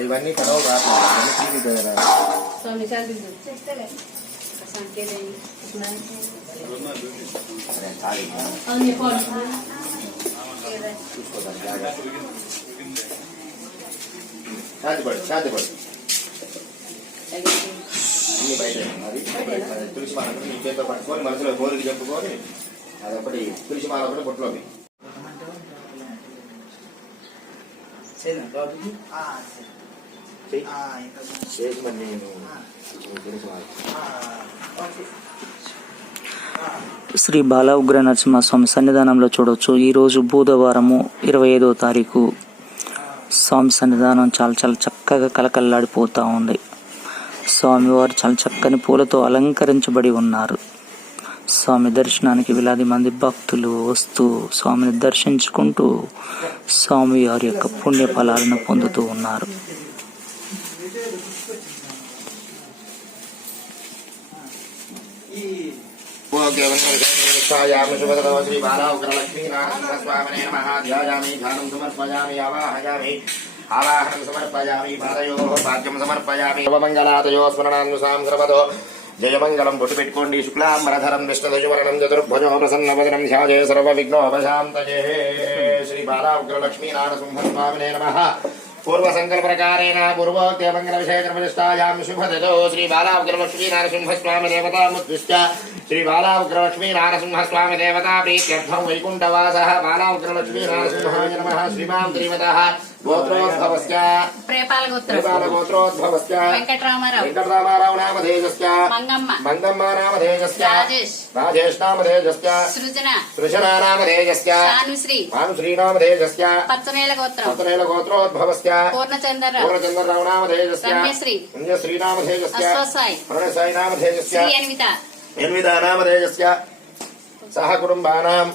ఇవన్నీ కడవ సంకేతం శాంతి పడు అన్ని బయట అది తులసి మాల పట్టుకొని మనసులో చెప్పుకొని అదొకటి తులసి మాల ఒకటి బొట్టులోకి. చెయ్యి. చేసి మరి నేను నీకు తులసి మాల. శ్రీ బాల ఉగ్ర నరసింహస్వామి సన్నిధానంలో చూడవచ్చు ఈరోజు బుధవారము ఇరవై ఐదో తారీఖు. స్వామి సన్నిధానం చాలా చాలా చక్కగా కలకల్లాడిపోతూ ఉంది. స్వామివారు చాలా చక్కని పూలతో అలంకరించబడి ఉన్నారు. స్వామి దర్శనానికి వేలాది మంది భక్తులు వస్తూ స్వామిని దర్శించుకుంటూ స్వామి వారి యొక్క పుణ్య ఫలాలను పొందుతూ ఉన్నారు. ఓకేయామి శుభదవ శ్రీ బాలాగ్రలక్ష్మీ నారాయణస్వామినే आवाहनं समर्पयामि पादयोः पाद्यं समर्पयामि। नवमङ्गलातयो स्मरणानुसां सर्वतो जयमङ्गलं पुटिपेट्कोण्डि शुक्लाम्बरधरं विष्णुधयुवर्णं चतुर्भुजो प्रसन्नवदनं ध्याजे सर्वविघ्नोपशान्तये। श्रीबालाग्रलक्ष्मीनारसिंहस्वामिने नमः। पूर्वसङ्कल्पप्रकारेण पूर्वोक्त्यमङ्गलविषयकर्मनिष्ठायां शुभदतो। श्रीबालाग्रलक्ष्मीनारसिंहस्वामिदेवतामुद्दिश्य श्रीबालाग्रलक्ष्मीनारसिंहस्वामिदेवता प्रीत्यर्थं वैकुण्ठवासः। बालाग्रलक्ष्मीनारसिंहाय नमः। श्रीमां देवतः కర్మనిష్టాయాం శుభదతో శ్రీ బాలాగ్రలక్ష్మీ నారసింహస్వామి దేవతాముద్దిశ్య శ్రీ బాలాగ్రలక్ష్మీ నారసింహస్వామి దేవతా ప్రీత్యర్థం వైకుంఠవాస బాలాగ్రలక్ష్మీ నారసింహాయ నమ శ్రీమాం శ్రీమత గోత్రోద్భవస్య. ప్రేపాల గోత్రం శ్రీబాల గోత్రోద్భవస్య వెంకటరామారావు. వెంకటరామారావు నామధేయస్య మంగమ్మ. మంగమ్మ నామధేయస్య. రాజేష్. రాజేష్ నామధేయస్య. సృజన. సృజనా నామధేయస్య. భానుశ్రీ భానుశ్రీనామధేయస్య పచ్చనేల గోత్రం పూర్ణచంద్రరావు. పూర్ణచంద్రరావు రమ్యశ్రీ. అశ్వసాయి. శ్రీ అన్విత. సహ కుటుంబానాం.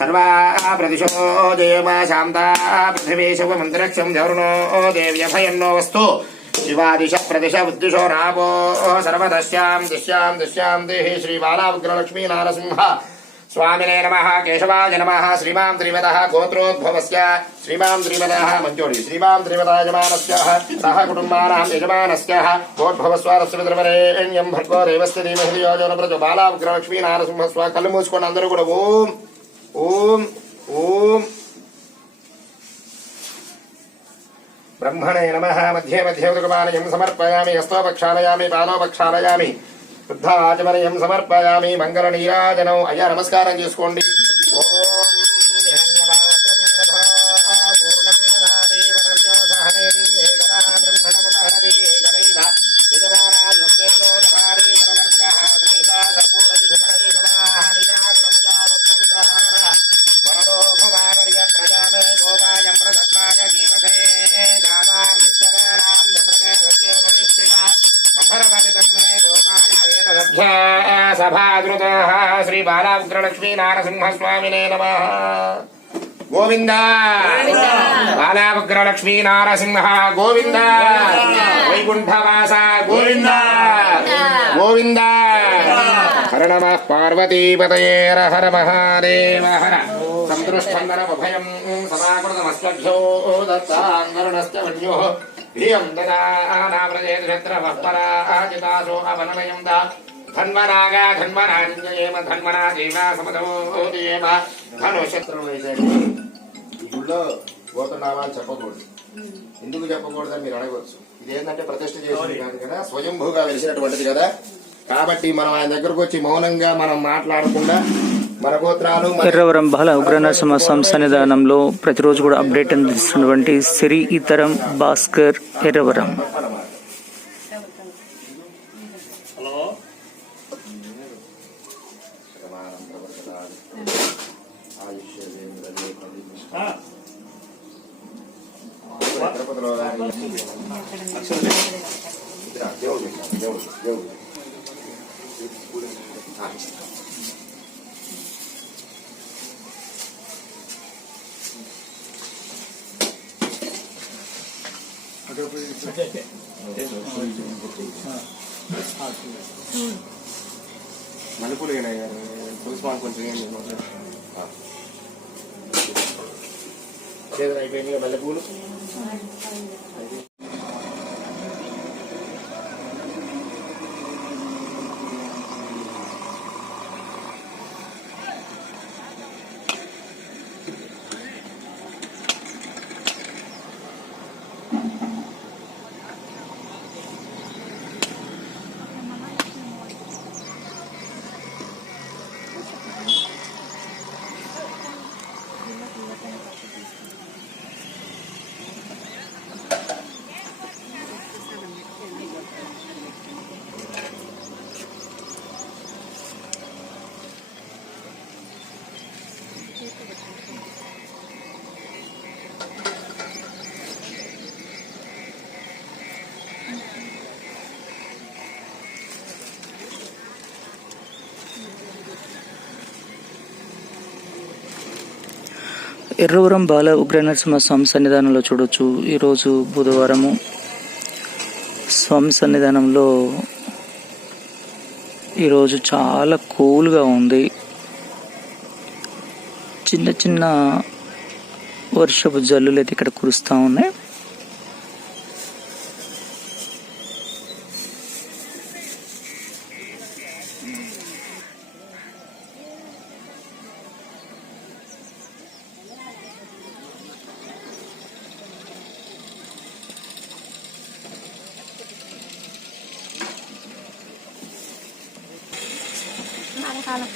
ప్రదేశత్ర పరాజితాసో అపరిణయం దాం ధన్వరాగా ధన్మరాజం జయేమ ధన్మనా తీవ్ర సమతో జయేమ ధనో శత్రోరపకామం కృణోతి ధన్మనా సర్వా ప్రదిశో జయేమ శాంతా పృథివీ శుభమంత్రక్షం జవరుణో దేవ్యభయన్నో వస్తు. శివాదిశ ప్రదిశ ఉద్దిశో రామో సర్వదశ్యాం దిశ్యాం దిశ్యాం దేహి శ్రీ బాలాగ్రలక్ష్మీ నారసింహ. స్వామినే నమ కేశవాయ నమ శ్రీమాం త్రివద గోత్రోద్భవస్య శ్రీమాం త్రివద మంచోడి శ్రీమాం త్రివద యజమానస్య సహ కుటుంబానాం యజమానస్య గోద్భవస్వారస్య పితృవరేణ్యం భర్గో దేవస్య ధీమహి యోజన ప్రజ బాలాగ్రలక్ష్మీ నారసింహ స్వా కళ్ళు మూసుకోండి అందరూ కూడా ఓం. ఓం ఓం. బ్రహ్మణే నమ. మధ్యే మధ్యే ఉదకపానయం సమర్పయామి హస్తోపక్షాలయామి పాదోపక్షాలయామి శుద్ధాచమనయం సమర్పయామి మంగళ నీరాజనం. అయ్యా నమస్కారం చేసుకోండి. ఏతదధ్యా సభాదృతः శ్రీ బాలాగ్రలక్ష్మీ నారసింహస్వామినే నమః గోవింద! బాలాగ్రలక్ష్మీ నారసింహ గోవింద! వైకుంఠవాస గోవింద! గోవింద! హర నమ పార్వతీపతయేర హర మహాదేవ హర. సందృష్టందనమభయం సమాకృతమస్మభ్యో దత్తాంగరుణశ్చ వన్యో ధియం దదానావ్రజేత్రవః పరాజితాసో అవనలయం దా ధన్వనాగా ధన్వనాంజయేమ ధన్వనా దేవా ధనుశత్రువు అయితే గోతనామాలు చెప్పకూడదు. ఎందుకు చెప్పకూడదని మీరు అడగవచ్చు. ఇదేంటంటే ప్రతిష్ఠ చేసింది కాదు కదా? స్వయంభూగా వెలిసినటువంటిది కదా? కాబట్టి మనం ఆయన దగ్గరకు వచ్చి మౌనంగా మనం మాట్లాడకుండా మన గోత్రాలు మన ఎర్రవరం బాల ఉగ్ర నరసింహస్వామి సన్నిధానంలో ప్రతిరోజు కూడా అప్డేట్ అందిస్తున్నటువంటి సిరి ఇతరం భాస్కర్ ఎర్రవరం. మల్లెపూలు అయినాయి తులసి మాకు కొంచెం అయిపోయింది మల్లె ఎర్రవరం బాల ఉగ్రనరసింహ స్వామి సన్నిధానంలో చూడొచ్చు. ఈరోజు బుధవారము. స్వామి సన్నిధానంలో ఈరోజు చాలా కూల్గా ఉంది. చిన్న చిన్న వర్షపు జల్లులు అయితే ఇక్కడ కురుస్తూ ఉన్నాయి. Kala-kala.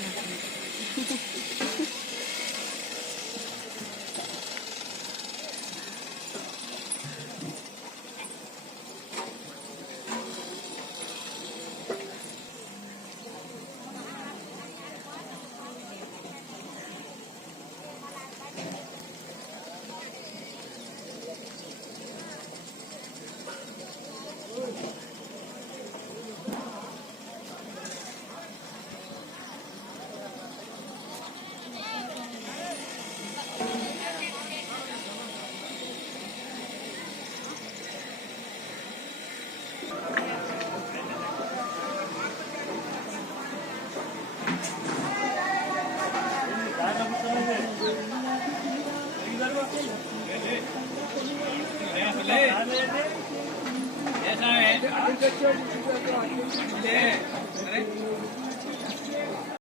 ఏ